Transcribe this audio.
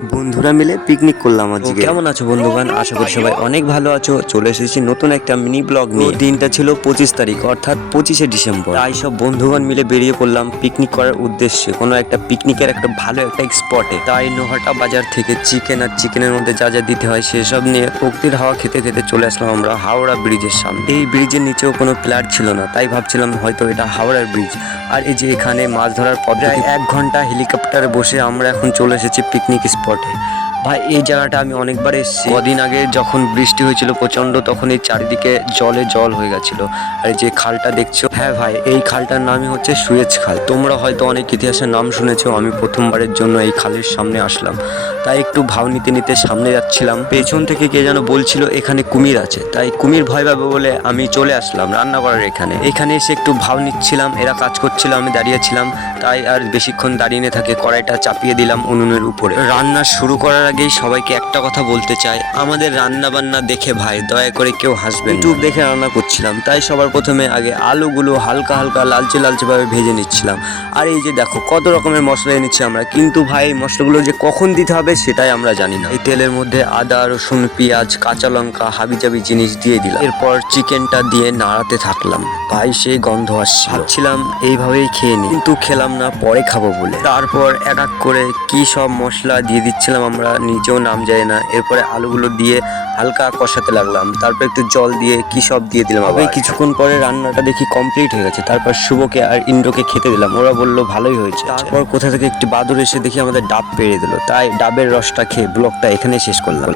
বন্ধুরা মিলে পিকনিক করলাম আজকে। কেমন আছো বন্ধুগণ? আশা করি সবাই অনেক ভালো আছো। চলে এসেছি নতুন একটা মিনি ব্লগ নিয়ে। দিনটা ছিল 25 তারিখ অর্থাৎ 25শে ডিসেম্বর। তাই সব বন্ধুগণ মিলে বেরিয়ে পড়লাম পিকনিক করার উদ্দেশ্যে, কোনো একটা পিকনিকের একটা ভালো একটা স্পটে। তাই নোহাটা বাজার থেকে চিকেন আর চিকেনের মধ্যে যা যা দিতে হয় সেসব নিয়ে প্রকৃতির হাওয়া খেতে খেতে চলে আসলাম আমরা হাওড়া ব্রিজের সামনে। এই ব্রিজের নিচেও কোনো প্লাট ছিল না, তাই ভাবছিলাম হয়তো এটা হাওড়ার ব্রিজ। আর এই যে এখানে মাছ ধরার পদ্ধতি, 1 ঘন্টা হেলিকপ্টারে বসে আমরা এখন চলে এসেছি পিকনিক স্পটে। ভাই এই জায়গাটা আমি অনেকবার এসেছি। কদিন আগে যখন বৃষ্টি হয়েছিল প্রচন্ড, তখন এই চারিদিকে জলে জল হয়ে গেছিল। আর এই যে খালটা দেখছো, হ্যাঁ ভাই এই খালটার নামই হচ্ছে সুয়েজ খাল। তোমরা হয়তো অনেক ইতিহাসের নাম শুনেছো, আমি প্রথমবারের জন্য এই খালের সামনে আসলাম, তাই একটু ভাও নিতে নিতে সামনে যাচ্ছিলাম। পেছন থেকে কে যেন বলছিল এখানে কুমির আছে, তাই কুমির ভয় পাবে বলে আমি চলে আসলাম রান্না করার এখানে এসে একটু ভাও নিচ্ছিলাম। এরা কাজ করছিল, আমি দাঁড়িয়েছিলাম, তাই আর বেশিক্ষণ দাঁড়িয়ে না থাকে কড়াইটা চাপিয়ে দিলাম উনুনের উপরে। রান্না শুরু করার আগেই সবাইকে একটা কথা বলতে চাই, আমাদের রান্না বান্না দেখে ভাই দয়া করে কেউ হাসবেন। ইউটিউব দেখে রান্না করছিলাম, তাই সবার প্রথমে আগে আলুগুলো হালকা হালকা লালচে লালচে ভাবে ভেজে নিচ্ছিলাম। আর এই যে দেখো কত রকমের মশলা এনেছি আমরা, কিন্তু ভাই মশলাগুলো যে কখন দিতে হবে সেটাই আমরা জানি না। এই তেলের মধ্যে আদা রসুন পেঁয়াজ কাঁচা লঙ্কা হাবিজাবি জিনিস দিয়ে দিলাম, এরপর চিকেনটা দিয়ে নাড়াতে থাকলাম। ভাই সেই গন্ধ আসছে, ভাবছিলাম এইভাবেই খেয়ে নিই, কিন্তু খেলাম না, পরে খাবো বলে। তারপর এক এক করে কি সব মশলা দিয়ে দিচ্ছিলাম আমরা নিজেও নাম যায় না। এরপরে আলুগুলো দিয়ে হালকা কষাতে লাগলাম, তারপর একটু জল দিয়ে কি সব দিয়ে দিলাম। আবার কিছুক্ষণ পরে রান্নাটা দেখি কমপ্লিট হয়ে গেছে। তারপর শুভকে আর ইন্দ্রকে খেতে দিলাম, ওরা বললো ভালোই হয়েছে। তারপর কোথা থেকে একটি বাদুড় এসে দেখি আমাদের ডাব পেড়ে দিল, তাই ডাবের রসটা খেয়ে ব্লগটা এখানে শেষ করলাম।